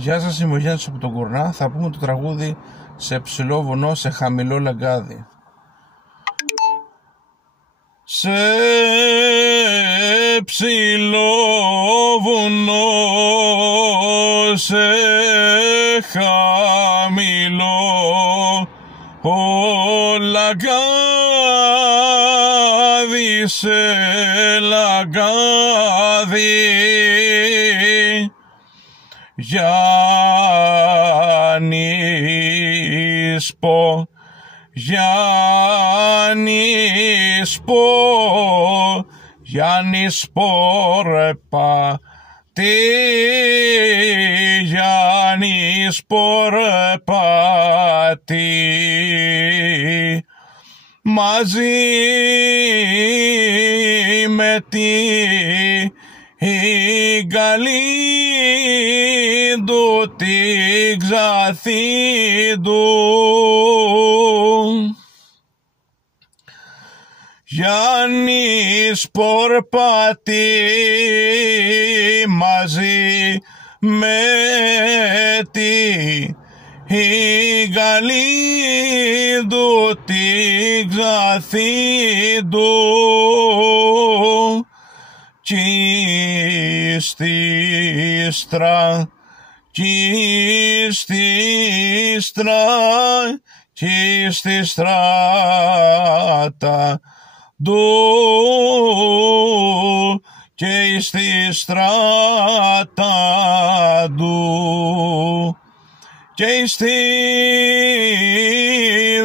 Γεια σας, είμαι ο Γιάννης από τον Κουρνά. Θα πούμε το τραγούδι «Σε ψηλό βουνό, σε χαμηλό λαγκάδι». Σε ψηλό βουνό, σε χαμηλό λαγκάδι, σε λαγκάδι, Γιάννης πω, Γιάννης πω, Γιάννης πω ρε πατή, Γιάννης πω ρε πατή, μαζί με την Γαλήνδου την Ξαθήνδου, Γιάννης Πορπατή, μαζί με την Γαλήνδου την Ξαθήνδου, κι στη στράτα του, και στη στράτα του, και στην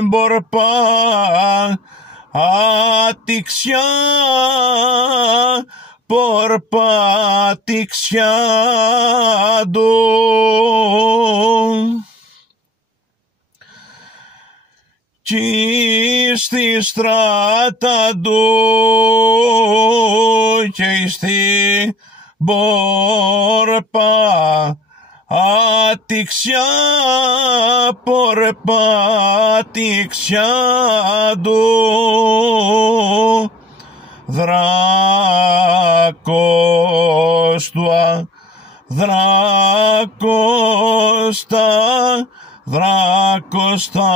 πορπάτηξια, πορπάτηξια του, κι στη στράτα του, και στη πορπάτηξια, πορπάτηξια του, δράκοστά, δράκοστα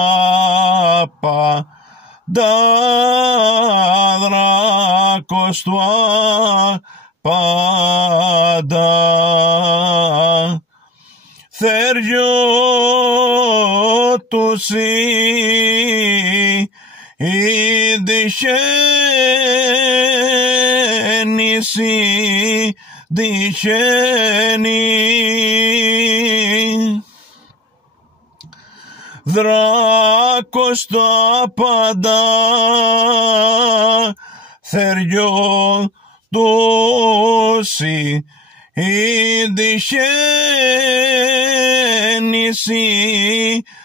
πάντα, δράκοστα πάντα, θέριο του δυχαίνει, δράκοστα πάντα, θέριο του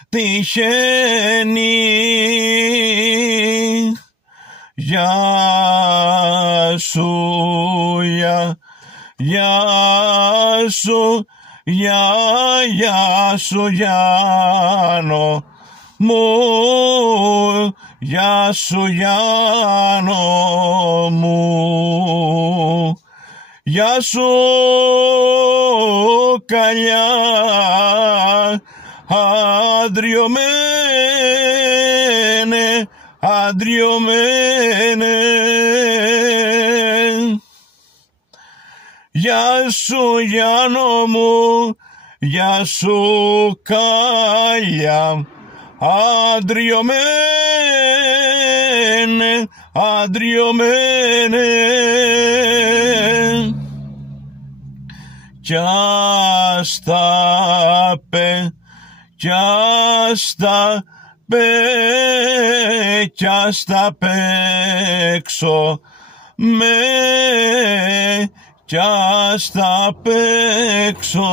τυχαίνει. Γεια σου, γεια σου, γεια σου Γιάννο μου, γεια σου Γιάννο μου, γεια σου καλιά αντριωμένε, αντριωμένε. Γεια σου Γιάννο μου, γεια σου καλιά αντριωμένε, αντριωμένε. Κι ας τα παίξω με, κι ας τα παίξω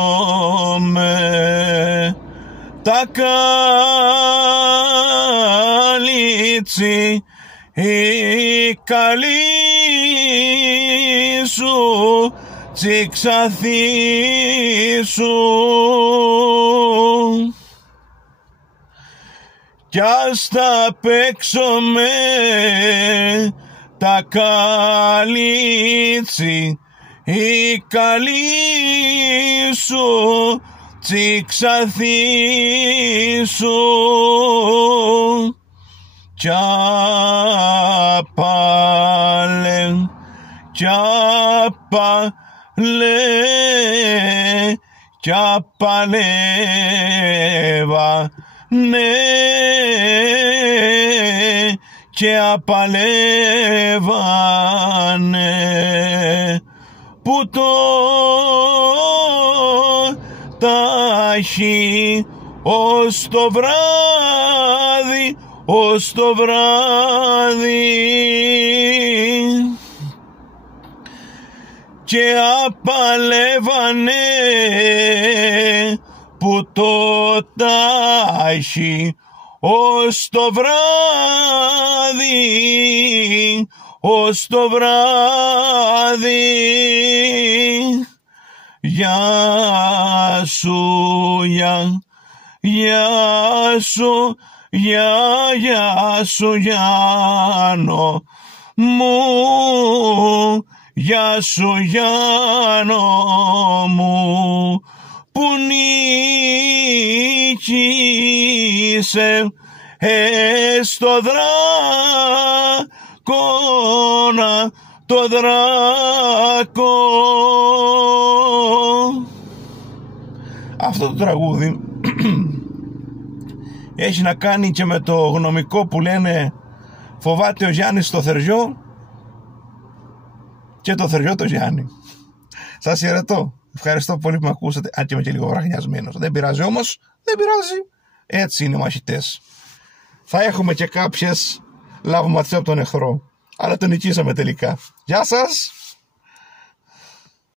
με τα καλίτσι, η καλή σου τσιξαθή σου, κι ας τα παίξω με τα καλίτσι, η καλή σου τσιξαθήσου κι απαλεύα, ναι, και απαλεύανε, που το τάχει ως το βράδυ, ως το βράδυ, και απαλεύανε, που το τάχει ως το βράδυ, ως το βράδυ. Γεια σου, γεια σου, γεια σου Γιάννο μου, γεια σου Γιάννο μου, που νίκησε στο δράκονα, το δράκο. Αυτό το τραγούδι έχει να κάνει και με το γνωμικό που λένε φοβάται ο Γιάννης στο Θεριό και το Θεριό το Γιάννη. Σας χαιρετώ. Ευχαριστώ πολύ που με ακούσατε. Αν και είμαι και λίγο βραχνιασμένος. Δεν πειράζει όμως. Δεν πειράζει. Έτσι είναι οι μαχητές. Θα έχουμε και κάποιες λαυματιές από τον εχθρό. Αλλά τον νικήσαμε τελικά. Γεια σας.